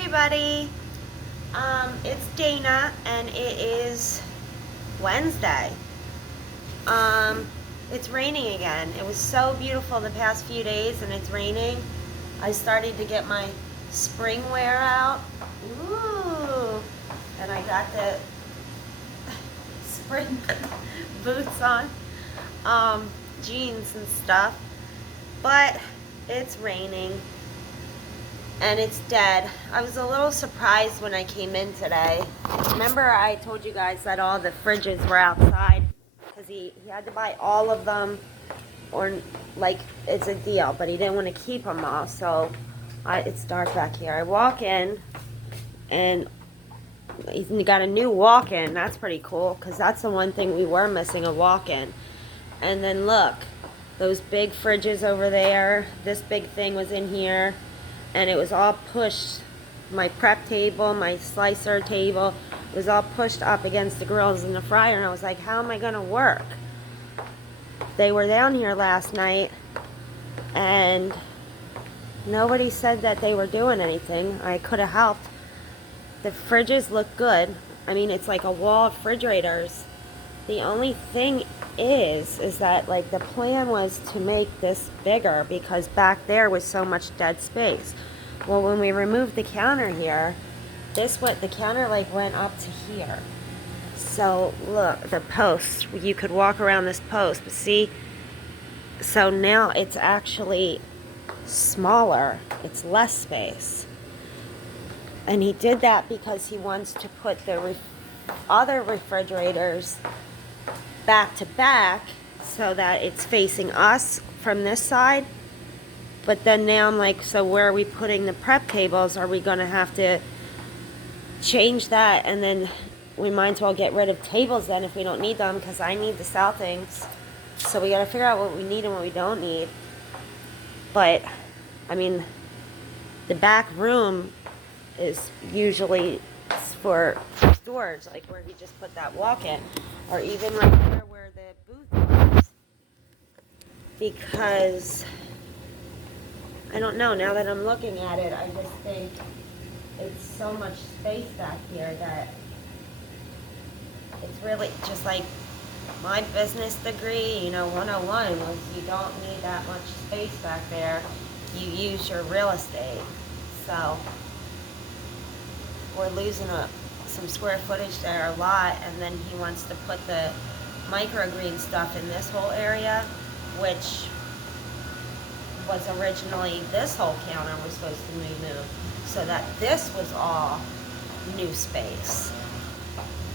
everybody. It's Dana and it is Wednesday. It's raining again. It was so beautiful the past few days and it's raining. I started to get my spring wear out. Ooh. And I got the spring boots on, jeans and stuff. But it's raining. And it's dead. I was a little surprised when I came in today. Remember I told you guys that all the fridges were outside because he had to buy all of them, or like it's a deal, but he didn't want to keep them all. So it's dark back here. I walk in and he's got a new walk-in. That's pretty cool because that's the one thing we were missing, a walk-in. And then look, those big fridges over there. This big thing was in here. And it was all pushed, my prep table, my slicer table, was all pushed up against the grills in the fryer. And I was like, how am I going to work? They were down here last night, and nobody said that they were doing anything. I could have helped. The fridges look good. I mean, it's like a wall of refrigerators. The only thing is that like the plan was to make this bigger because back there was so much dead space. Well, when we removed the counter here, the counter like went up to here. So look, the post, you could walk around this post, but see, so now it's actually smaller. It's less space. And he did that because he wants to put the other refrigerators back to back so that it's facing us from this side. But then now I'm like, so where are we putting the prep tables? Are we going to have to change that? And then we might as well get rid of tables then if we don't need them, because I need to sell things. So we got to figure out what we need and what we don't need. But I mean, the back room is usually for storage, like where he just put that walk-in, or even right there where the booth was. Because I don't know, now that I'm looking at it, I just think it's so much space back here that it's really just like my business degree, 101 was you don't need that much space back there. You use your real estate. So we're losing some square footage there, a lot, and then he wants to put the microgreen stuff in this whole area, which was originally, this whole counter was supposed to be moved, so that this was all new space.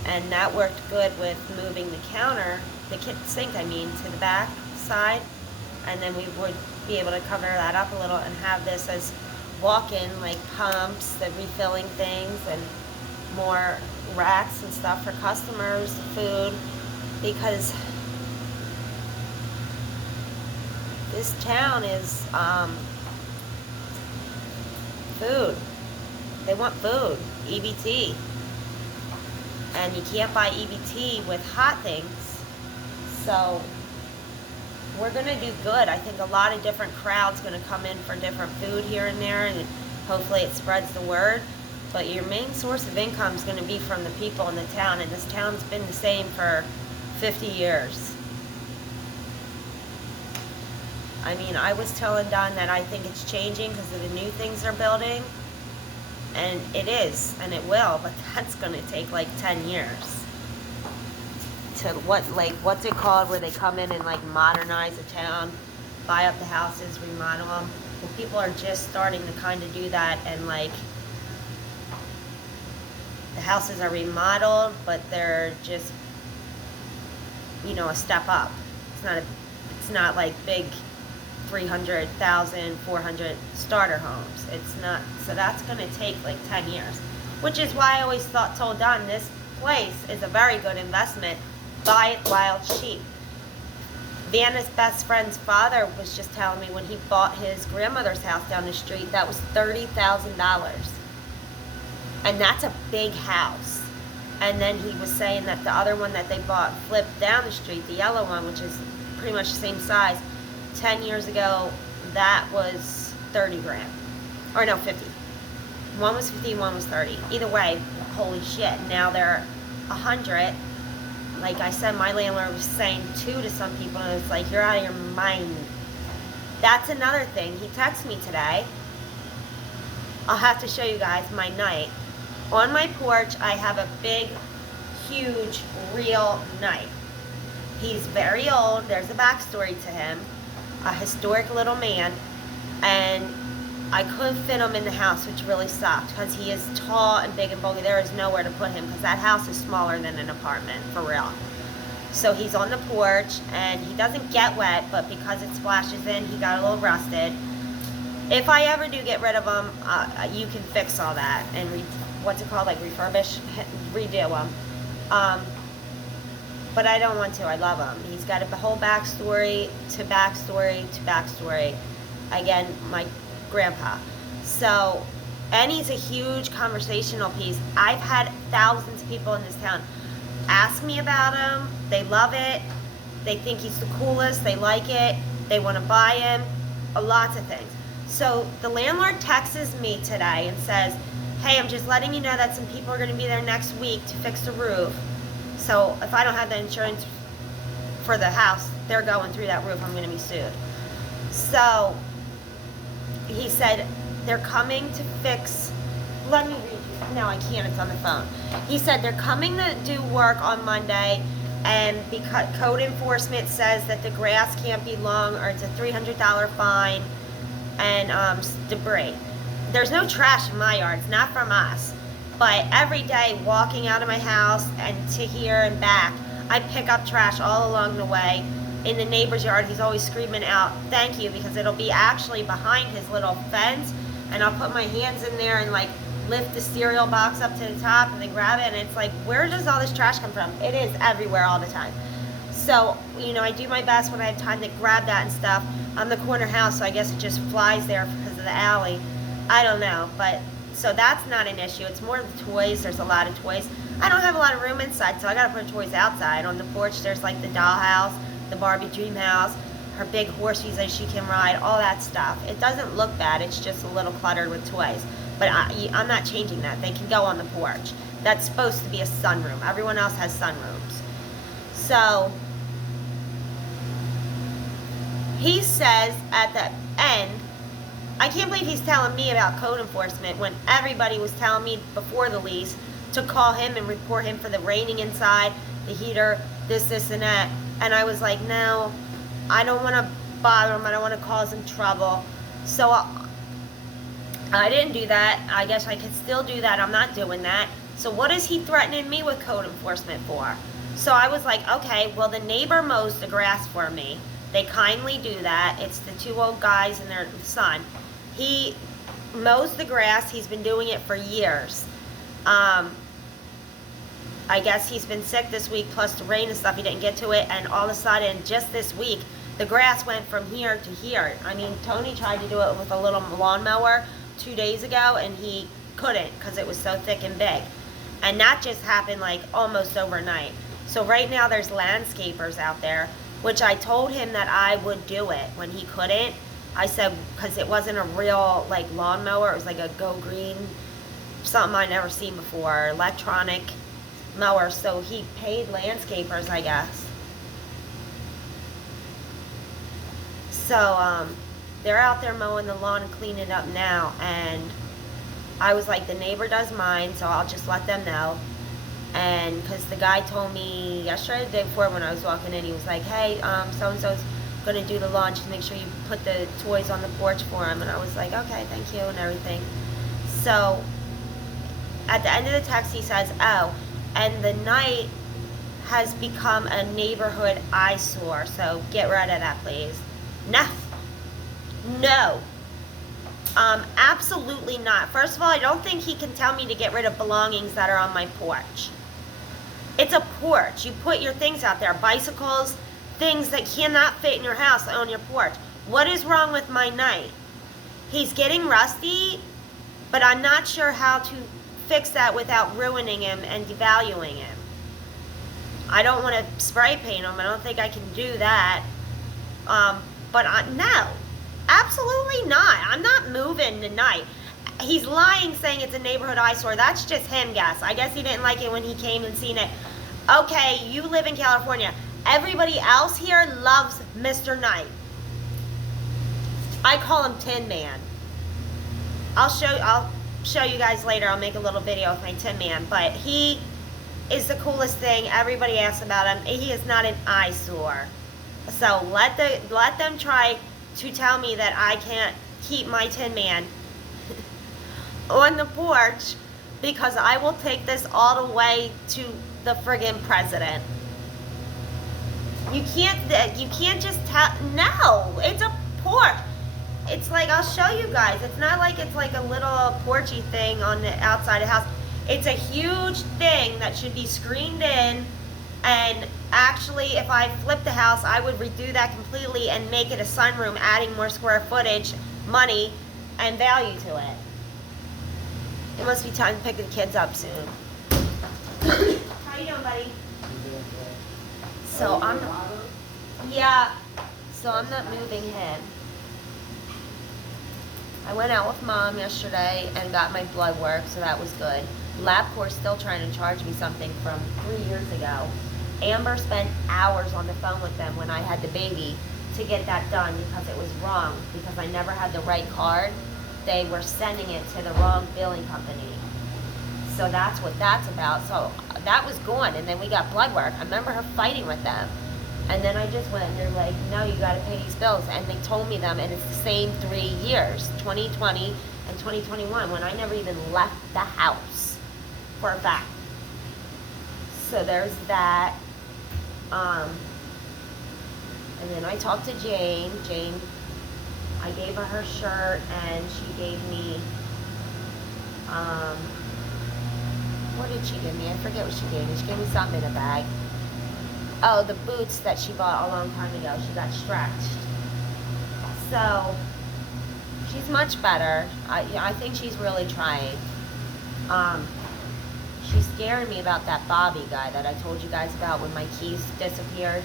And that worked good with moving the counter, the kitchen sink, to the back side, and then we would be able to cover that up a little and have this as walk-in, like pumps, the refilling things, and more racks and stuff for customers, food, because this town is food. They want food, EBT. And you can't buy EBT with hot things. So we're going to do good. I think a lot of different crowds going to come in for different food here and there, and hopefully it spreads the word. But your main source of income is going to be from the people in the town, and this town's been the same for 50 years. I was telling Don that I think it's changing because of the new things they're building, and it is, and it will, but that's going to take like 10 years. To what's it called, where they come in and like modernize a town, buy up the houses, remodel them. Well, people are just starting to kind of do that, and like the houses are remodeled, but they're just a step up. It's not like big 300,000, 400 starter homes. It's not. So that's going to take like 10 years, which is why I always told Don this place is a very good investment. Buy it while it's cheap. Vanna's best friend's father was just telling me when he bought his grandmother's house down the street, that was $30,000. And that's a big house. And then he was saying that the other one that they bought flipped down the street, the yellow one, which is pretty much the same size, 10 years ago, that was 30 grand. Or no, 50. One was 50, one was 30. Either way, holy shit. Now they're 100. Like I said, my landlord was saying 2 to some people, and it's like, you're out of your mind. That's another thing. He texted me today. I'll have to show you guys my night. On my porch, I have a big, huge, real knife. He's very old. There's a backstory to him. A historic little man. And I couldn't fit him in the house, which really sucked, because he is tall and big and bulky. There is nowhere to put him, because that house is smaller than an apartment, for real. So he's on the porch, and he doesn't get wet, but because it splashes in, he got a little rusted. If I ever do get rid of him, you can fix all that and what's it called, like refurbish, redo him. But I don't want to. I love him. He's got a whole backstory to backstory to backstory. Again, my grandpa. So, and he's a huge conversational piece. I've had thousands of people in this town ask me about him. They love it. They think he's the coolest. They like it. They want to buy him. Lots of things. So the landlord texts me today and says, hey, I'm just letting you know that some people are going to be there next week to fix the roof. So if I don't have the insurance for the house, they're going through that roof. I'm going to be sued. So he said they're coming to fix, let me read you. No, I can't. It's on the phone. He said they're coming to do work on Monday, and because code enforcement says that the grass can't be long or it's a $300 fine, and debris. There's no trash in my yard. It's not from us. But every day walking out of my house and to here and back, I pick up trash all along the way. In the neighbor's yard, he's always screaming out, thank you, because it'll be actually behind his little fence, and I'll put my hands in there and like lift the cereal box up to the top and then grab it, and it's like, where does all this trash come from? It is everywhere all the time. So, you know, I do my best when I have time to grab that and stuff. I'm the corner house, so I guess it just flies there because of the alley. I don't know, but so that's not an issue. It's more the toys. There's a lot of toys. I don't have a lot of room inside, so I gotta put toys outside. On the porch, there's like the dollhouse, the Barbie dream house, her big horses that she can ride, all that stuff. It doesn't look bad. It's just a little cluttered with toys. But I'm not changing that. They can go on the porch. That's supposed to be a sunroom. Everyone else has sunrooms. So he says at the end, I can't believe he's telling me about code enforcement when everybody was telling me before the lease to call him and report him for the raining inside, the heater, this, and that. And I was like, no, I don't want to bother him. I don't want to cause him trouble. So I didn't do that. I guess I could still do that. I'm not doing that. So what is he threatening me with code enforcement for? So I was like, okay, well, the neighbor mows the grass for me. They kindly do that. It's the 2 old guys and their son. He mows the grass. He's been doing it for years. I guess he's been sick this week, plus the rain and stuff. He didn't get to it. And all of a sudden, just this week, the grass went from here to here. I mean, Tony tried to do it with a little lawnmower 2 days ago, and he couldn't because it was so thick and big. And that just happened like almost overnight. So right now there's landscapers out there, which I told him that I would do it when he couldn't. I said, because it wasn't a real like lawnmower, it was like a Go Green, something I never seen before, electronic mower. So he paid landscapers, I guess. So they're out there mowing the lawn and cleaning it up now, and I was like, the neighbor does mine, so I'll just let them know. And because the guy told me yesterday, the day before when I was walking in, he was like, hey, so-and-so's going to do the lawn, just make sure you put the toys on the porch for him. And I was like, okay, thank you, and everything. So at the end of the text, he says, oh, and the night has become a neighborhood eyesore, so get rid of that, please. No. Absolutely not. First of all, I don't think he can tell me to get rid of belongings that are on my porch. It's a porch. You put your things out there, bicycles, things that cannot fit in your house on your porch. What is wrong with my night? He's getting rusty, but I'm not sure how to fix that without ruining him and devaluing him. I don't want to spray paint him. I don't think I can do that. But no, absolutely not. I'm not moving tonight. he's lying saying it's a neighborhood eyesore. That's just him, guess. I guess he didn't like it when he came and seen it. Okay, you live in California. Everybody else here loves Mr. Knight. I call him Tin Man. I'll show you guys later. I'll make a little video with my Tin Man, but he is the coolest thing. Everybody asks about him. He is not an eyesore. So let them try to tell me that I can't keep my Tin Man on the porch, because I will take this all the way to the friggin' president. You can't just tell. No, it's a porch. It's like, I'll show you guys. It's not like it's like a little porchy thing on the outside of the house. It's a huge thing that should be screened in. And actually, if I flip the house, I would redo that completely and make it a sunroom, adding more square footage, money, and value to it. It must be time to pick the kids up soon. How you doing, buddy? So I'm not moving him. I went out with Mom yesterday and got my blood work, so that was good. LabCorp's still trying to charge me something from 3 years ago. Amber spent hours on the phone with them when I had the baby to get that done, because it was wrong, because I never had the right card. They were sending it to the wrong billing company. So that's what that's about. So that was gone, and then we got blood work. I remember her fighting with them. And then I just went, and they're like, no, you got to pay these bills. And they told me them, and it's the same 3 years, 2020 and 2021, when I never even left the house, for a fact. So there's that. And then I talked to Jane. Jane, I gave her shirt, and she gave me, what did she give me? I forget what she gave me. She gave me something in a bag. Oh, the boots that she bought a long time ago. She got stretched. So, she's much better. I think she's really trying. She's scaring me about that Bobby guy that I told you guys about when my keys disappeared.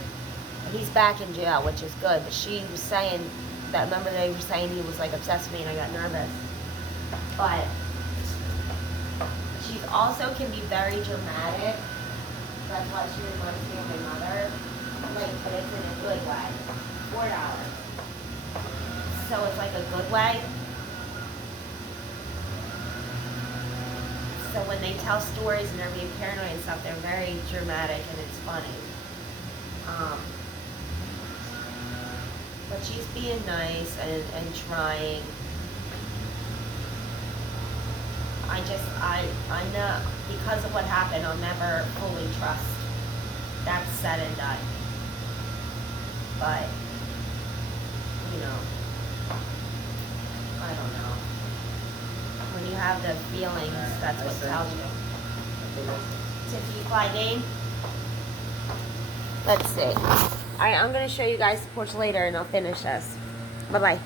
He's back in jail, which is good. But she was saying that, remember they were saying he was like obsessed with me, and I got nervous. But she also can be very dramatic. That's why she reminds me of my mother. Like, but it's in a good way. $4. So it's like a good way. So when they tell stories and they're being paranoid and stuff, they're very dramatic and it's funny. But she's being nice and trying. I know, because of what happened, I'll never fully trust. That's said and done. But, you know, I don't know. When you have the feelings, that's what tells you. Tiffany Clydane? Let's see. Alright, I'm going to show you guys the porch later, and I'll finish this. Bye-bye.